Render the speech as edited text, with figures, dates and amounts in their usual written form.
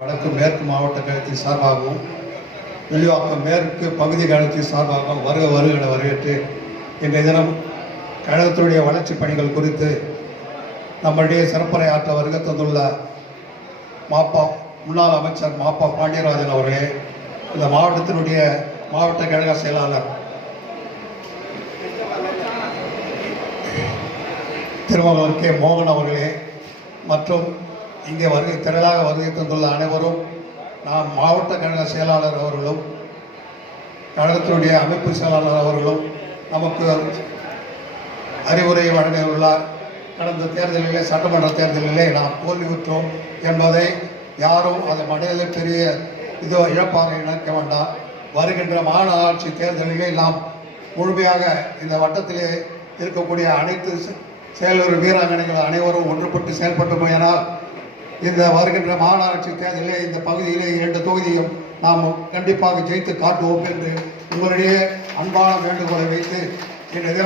வடக்கு மேற்கு மாவட்ட கழகத்தின் சார்பாகவும் வில்லிவாக்கம் மேற்கு பகுதி கழகத்தின் சார்பாகவும் வருகிற வரவேற்று இன்றைய தினம் கழகத்தினுடைய வளர்ச்சிப் பணிகள் குறித்து நம்முடைய சிறப்புரை ஆற்ற வருகை தந்துள்ள முன்னாள் அமைச்சர் மாப்பா பாண்டியராஜன் அவர்களே, இந்த மாவட்டத்தினுடைய மாவட்ட கழக செயலாளர் திருமகன் கே மோகன் அவர்களே மற்றும் இங்கே திரளாக வருகை தந்துள்ள அனைவரும், நாம் மாவட்ட கழக செயலாளர் அவர்களும் கழகத்தினுடைய அமைப்பு செயலாளர் அவர்களும் நமக்கு அறிவுரை வழங்கியுள்ளார். கடந்த தேர்தலிலே சட்டமன்ற தேர்தலிலே நாம் தோல்வியுற்றோம் என்பதை யாரும் அதை மனதில் பெரிய இழப்பாக நினைக்க வேண்டாம். வருகின்ற மாநகராட்சி தேர்தலிலே நாம் முழுமையாக இந்த வட்டத்திலே இருக்கக்கூடிய அனைத்து செயலூர் வீராங்கனைகள் அனைவரும் ஒன்றுபட்டு செயல்பட்டோமேயானால் இந்த வருகின்ற மாநகராட்சி தேர்தலிலே இந்த பகுதியிலே 2 தொகுதியும் நாம் கண்டிப்பாக ஜெயித்து காட்டுவோம் என்று உங்களுடைய அன்பான வேண்டுகோளை வைத்து